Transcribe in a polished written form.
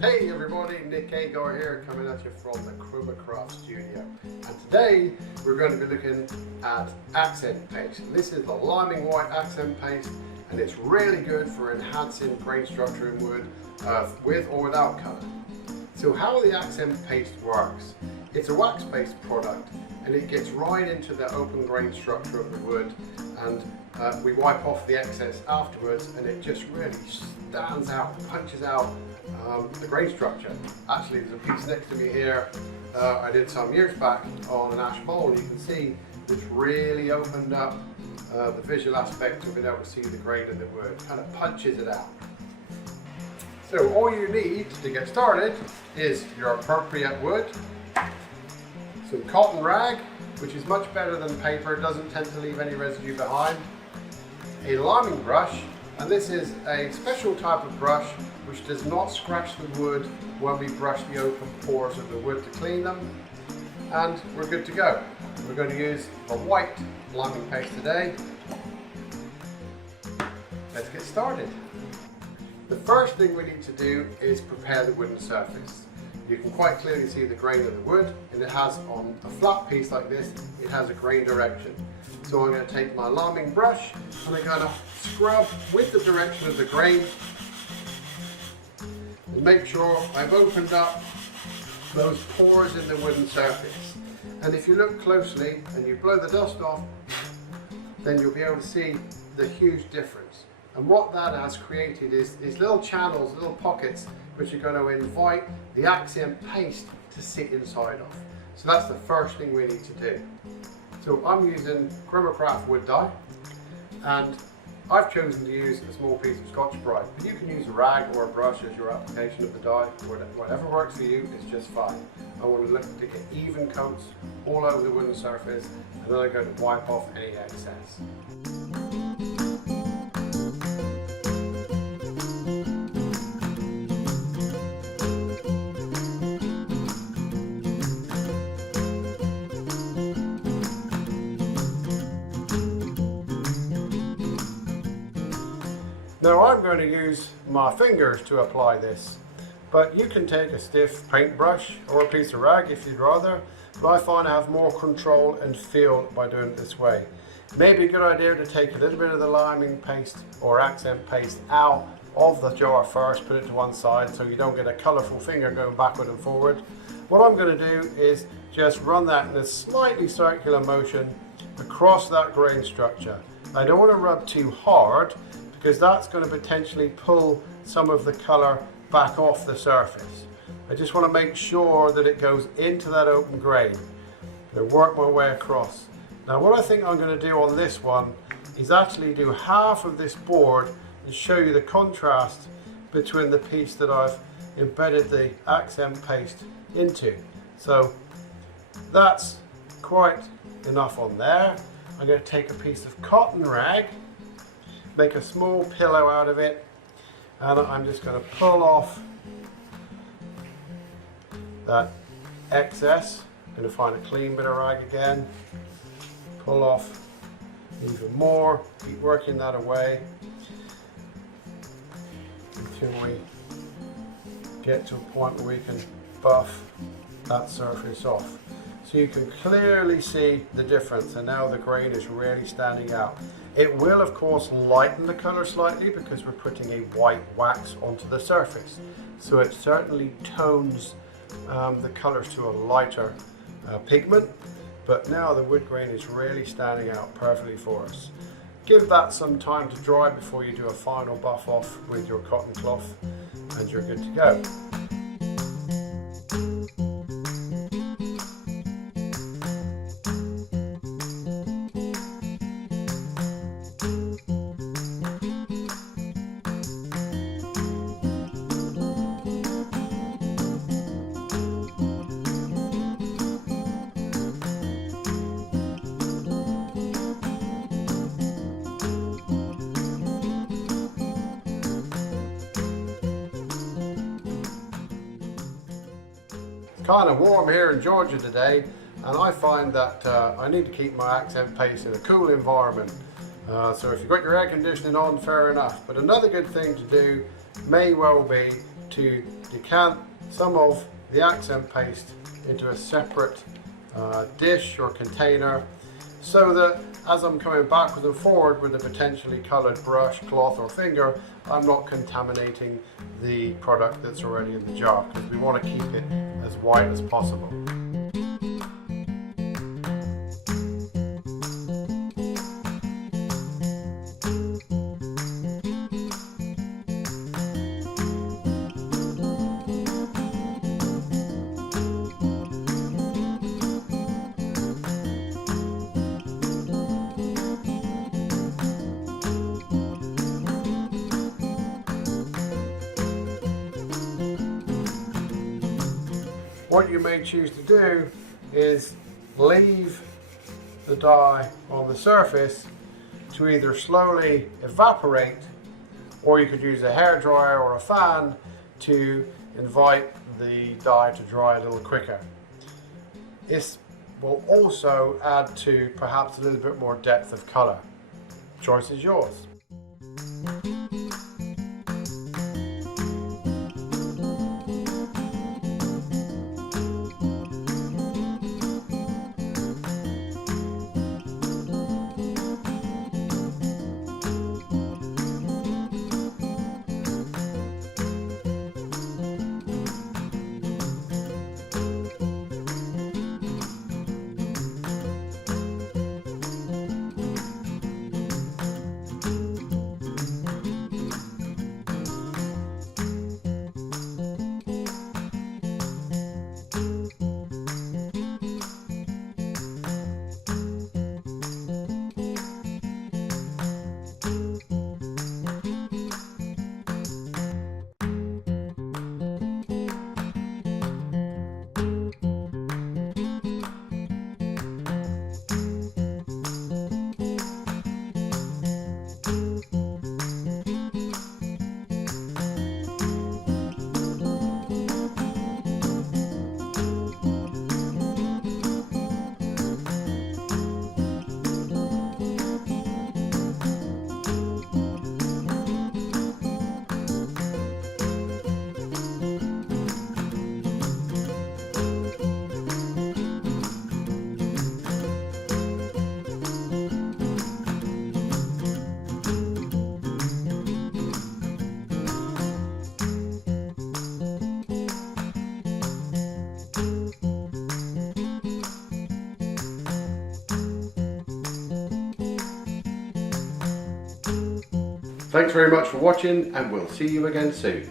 Hey everybody, Nick Agar here, coming at you from the Chroma-Craft studio. And today we're going to be looking at accent paste. This is the liming white accent paste, and it's really good for enhancing grain structure in wood with or without colour. So how the accent paste works, it's a wax-based product and it gets right into the open grain structure of the wood, and we wipe off the excess afterwards, and it just really stands out, punches out the grain structure. Actually, there's a piece next to me here I did some years back on an ash bowl, and you can see it's really opened up the visual aspect of being able to see the grain in the wood, kind of punches it out. So all you need to get started is your appropriate wood, some cotton rag, which is much better than paper, it doesn't tend to leave any residue behind, a liming brush, and this is a special type of brush which does not scratch the wood when we brush the open pores of the wood to clean them, and we're good to go. We're going to use a white liming paste today. Let's get started. The first thing we need to do is prepare the wooden surface. You can quite clearly see the grain of the wood, and it has, on a flat piece like this, it has a grain direction. So I'm going to take my liming brush and I'm going to scrub with the direction of the grain and make sure I've opened up those pores in the wooden surface. And if you look closely and you blow the dust off, then you'll be able to see the huge difference. And what that has created is these little channels, little pockets, which are going to invite the accent paste to sit inside of. So that's the first thing we need to do. So I'm using Chroma-Craft wood dye, and I've chosen to use a small piece of Scotch-Brite, but you can use a rag or a brush as your application of the dye. Whatever works for you is just fine. I want to look to get even coats all over the wooden surface, and then I'm going to wipe off any excess. Now I'm going to use my fingers to apply this, but you can take a stiff paintbrush or a piece of rag if you'd rather, but I find I have more control and feel by doing it this way. Maybe a good idea to take a little bit of the liming paste or accent paste out of the jar first, put it to one side so you don't get a colourful finger going backward and forward. What I'm going to do is just run that in a slightly circular motion across that grain structure. I don't want to rub too hard, because that's going to potentially pull some of the colour back off the surface. I just want to make sure that it goes into that open grain. I'm going to work my way across. Now what I think I'm going to do on this one is actually do half of this board and show you the contrast between the piece that I've embedded the accent paste into. So that's quite enough on there. I'm going to take a piece of cotton rag, make a small pillow out of it, and I'm just going to pull off that excess. I'm going to find a clean bit of rag again, pull off even more, keep working that away until we get to a point where we can buff that surface off. So you can clearly see the difference, and now the grain is really standing out. It will of course lighten the colour slightly because we're putting a white wax onto the surface. So it certainly tones the colours to a lighter pigment, but now the wood grain is really standing out perfectly for us. Give that some time to dry before you do a final buff off with your cotton cloth, and you're good to go. Kind of warm here in Georgia today, and I find that I need to keep my accent paste in a cool environment. So if you've got your air conditioning on, fair enough. But another good thing to do may well be to to decant some of the accent paste into a separate dish or container, so that as I'm coming backwards and forward with a potentially coloured brush, cloth or finger, I'm not contaminating the product that's already in the jar, because we want to keep it as white as possible. What you may choose to do is leave the dye on the surface to either slowly evaporate, or you could use a hairdryer or a fan to invite the dye to dry a little quicker. This will also add to perhaps a little bit more depth of colour. Choice is yours. Thanks very much for watching, and we'll see you again soon.